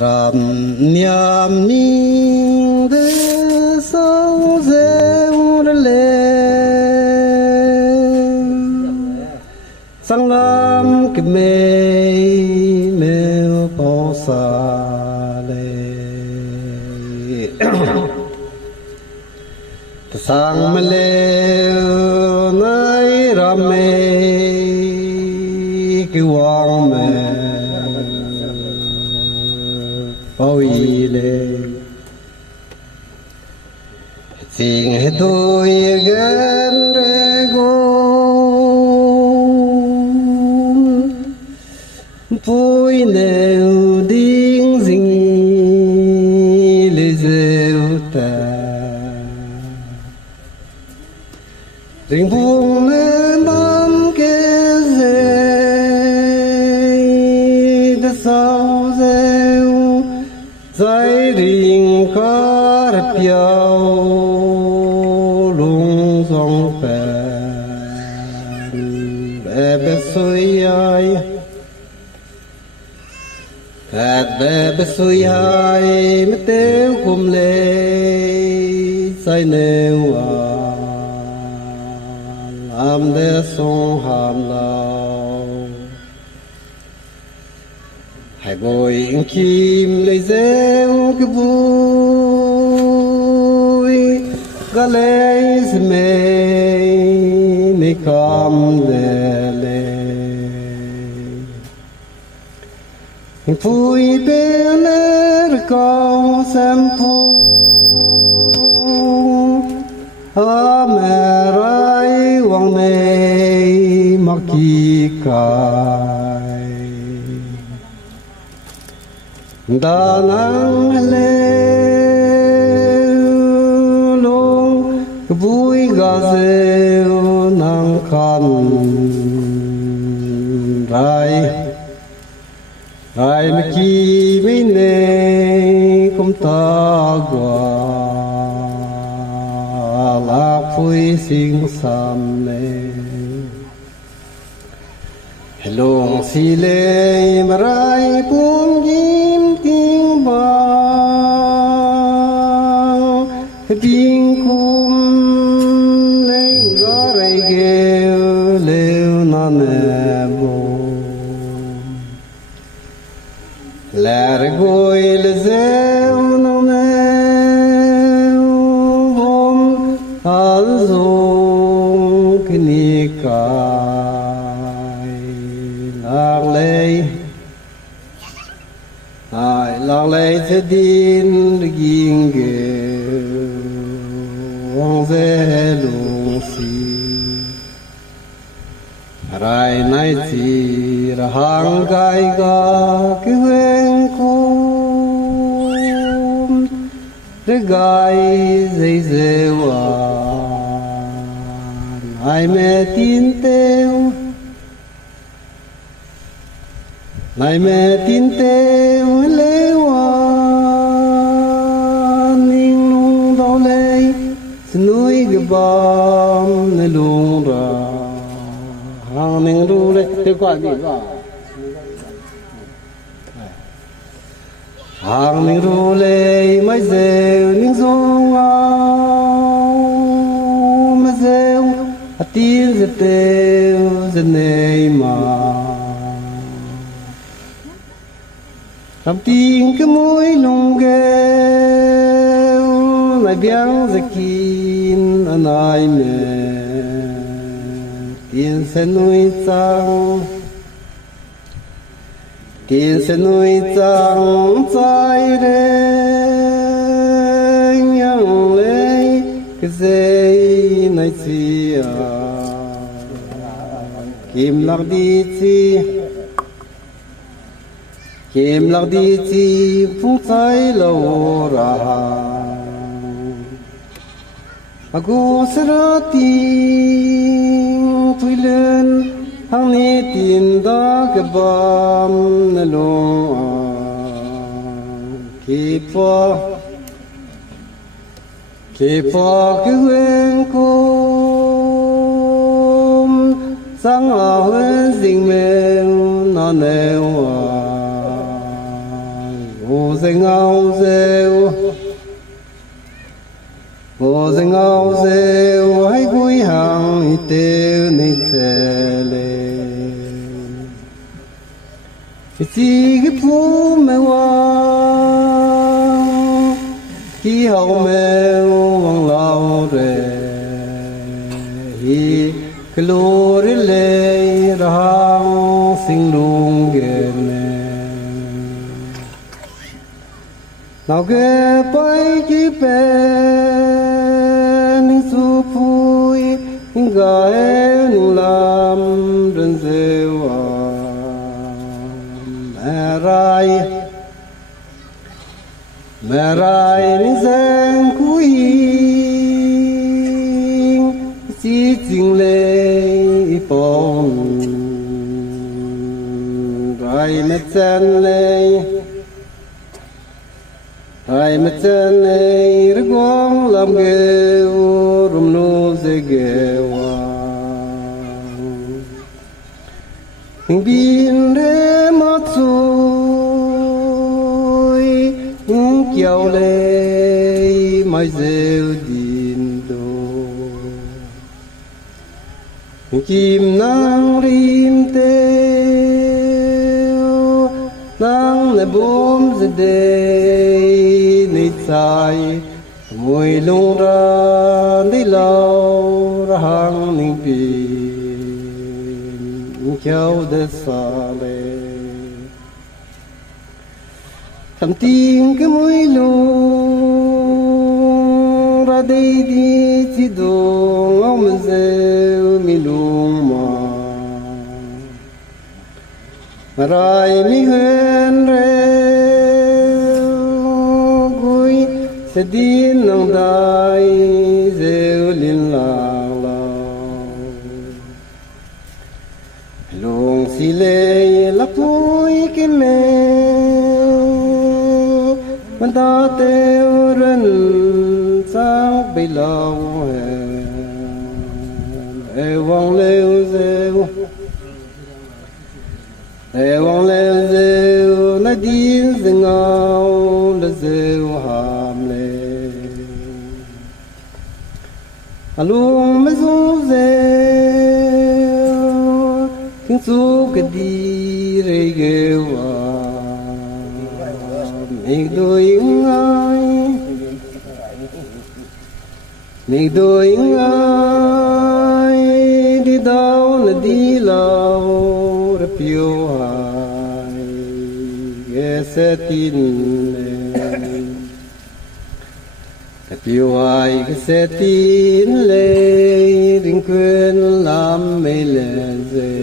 Ram niam ning de sao deu le sang lam ke me po sa le sang me le nai ram me ki wang me Sing đôi gan re gom vui nêu đinh dinh lê rêu ta tình buông lên đám kê dây đã sao rêu dây đình có đẹp nhau lung dòng phèn bè xuôi ai hạt bè xuôi ai mới tiêu cùng lê say nêu làm để sông hàm lao hai bồi kim lấy rêu cái vui ga lấy mê ni com de le vui bên con xem thu mẹ rai hoàng mê mặc kỳ cài đà nẵng lê luôn vui gà rêu nắng khăn rai rai mà kỳ mấy nê cũng ta qua lạc vui sinh sam nê long si lê mà rai buông kim tiếng vang tiếng cung lên gõ rai kêu lêu nan bồ là rai gối là rêu nâu nêu vôm al dung cái ni lạc lệ thế din ging ge wang ze lung si rai nai chi ra hang gai ga ki wen kum re gai zai ze wa ai me tin teu này mẹ tin teu lê hoa ninh lung đau lê núi cái bom nơi lung ra hàng ninh ru lê tôi gọi gì vậy hàng ninh ru lê mấy giờ ninh rong ao mấy giờ tin giờ teu giờ này mà làm tiếng cái mũi lung gheo lại biếng giật kín anh ai mẹ tiền sẽ nuôi trăng trái đen nhang lấy cái dây này chi kim lạc đi chi kim lạc đi chi phung trái lâu ra aku sẽ ra tiếng thui lên hàng ni tin đã cái bom na lo kịp phò cái quên côm sang ở dinh mèo nó nèo ô dây ngao rêu ô dây ngao rêu hãy vui hàng tiêu nên sẽ lên chỉ cái phú mê hoa khi hậu mê vang lao rề hi cái lô rê lê ra sinh lung gen nào cái bay chỉ bên su phui gái làm đơn rêu mẹ rai ní giang cúi chỉ chính lệ bông rai mẹ chân lệ rai mẹ chân lệ rực quang làm ghêu rùm nô dê ghêu hình bin rê mót xuôi kiều lê mai rêu din đô chim nang rim têu nang lê bom dê đê nê tsai mùi lung ra đi lâu ra hàng ninh pin kiều đê xa lê thầm tin cái mũi lung ra đây đi chỉ đồ ngóng mình rêu mi lung mà rai mi huyền rêu gui sẽ đi nang đai rêu liên lạc lung xì lê lắc mũi cái mê mình ta tiêu rân sang bị lâu e vong lêu rêu na đi dừng ngao là rêu hàm lê luôn mới du rêu tiếng su cái đi rê ghêu mình đôi ai đi đâu là đi lâu đã phiêu hài nghe sẽ tin đã phiêu hài cái sẽ tin lệ đừng quên làm mê lệ dê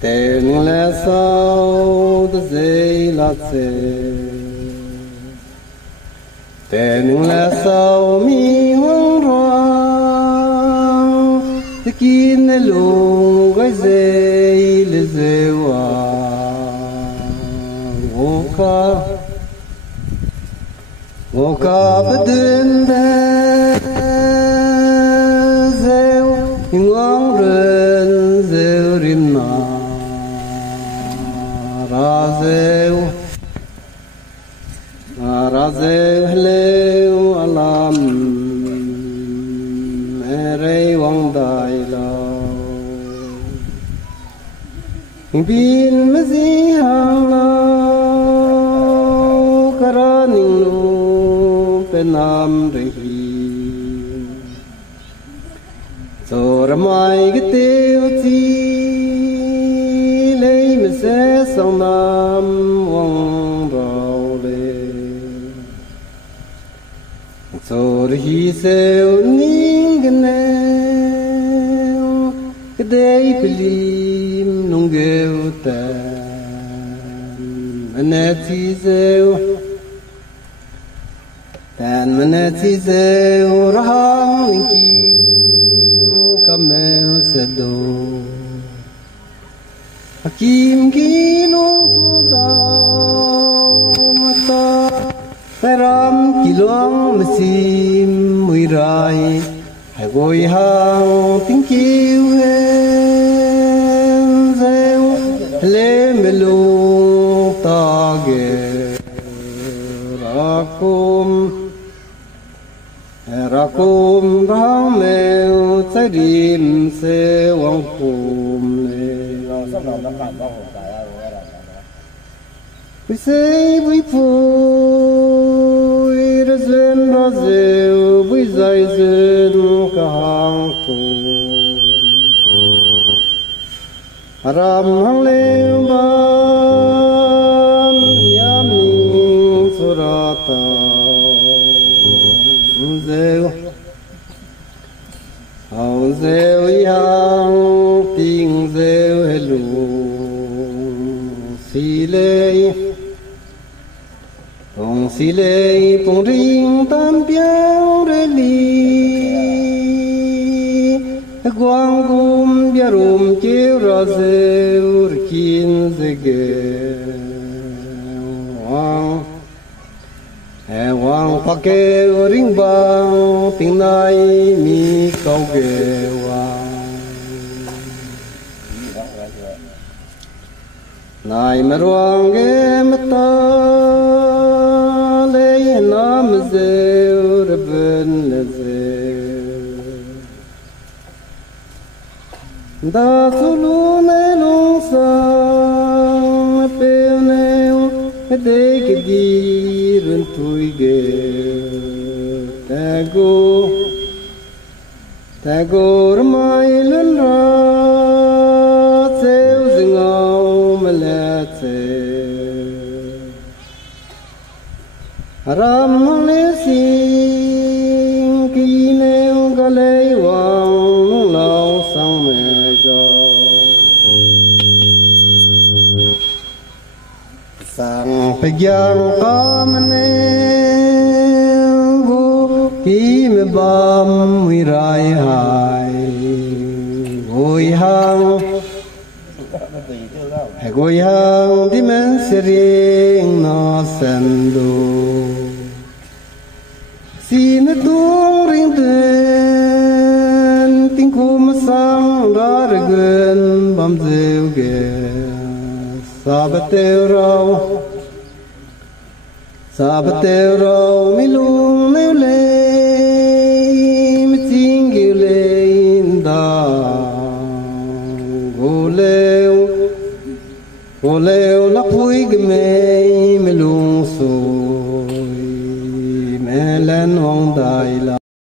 tên là sao ta dây là dê tên là sao mi hoang roang ta kín là lùng gói dây là dê hoa ngô ca bất đơn đê rêu ngoan rên rêu rin mà ra rêu lêu alam mẹ rây vang đại lao bin mà di hàng lao kara ning lu bên nam rây cho ra mai cái tiêu chi lấy mà sẽ sông nam vang rau lê cho hi seo ning cái neo cái đây pilim nung ghêu tan anh chi seo tan anh chi seo ra hang chi camel sedo hakim kilo dao mata peram kilong mesim mui rai hai goi hang tiếng kêu hen reo lê mê lu ta ghê ra côm rang mèo trái đêm xe hoàng côm vui say vui vui ra duyên ra rêu vui dài duyên cả hàng côm ram hang leo ban yam ning surata rêu hậu rêu yang tiếng rêu hello xì lê Ông xì lê phong rinh tam biang rê li quang gum bia rum chiếu ra rêu kín dê ghê hoàng phá kêu rinh bang tiếng nay mi câu ghê hoàng này mà ruang ghê mà ta lấy nam rêu ra bên là rêu da su lu ne lung sang pe neo de ke di run tui ge ta go mai lun ra zeu zingao ma la ram le sing ki neo ga le wang lao sang me go sang pe gyang kam ne go ki me bam wi rai hai goi hang goi hang di men sering no sendo xin tuông ring tên tiếng khum sang ra gần bám rêu ghê sa bát têu rau mi lung nêu lê mi chinh kêu lê da gô lêu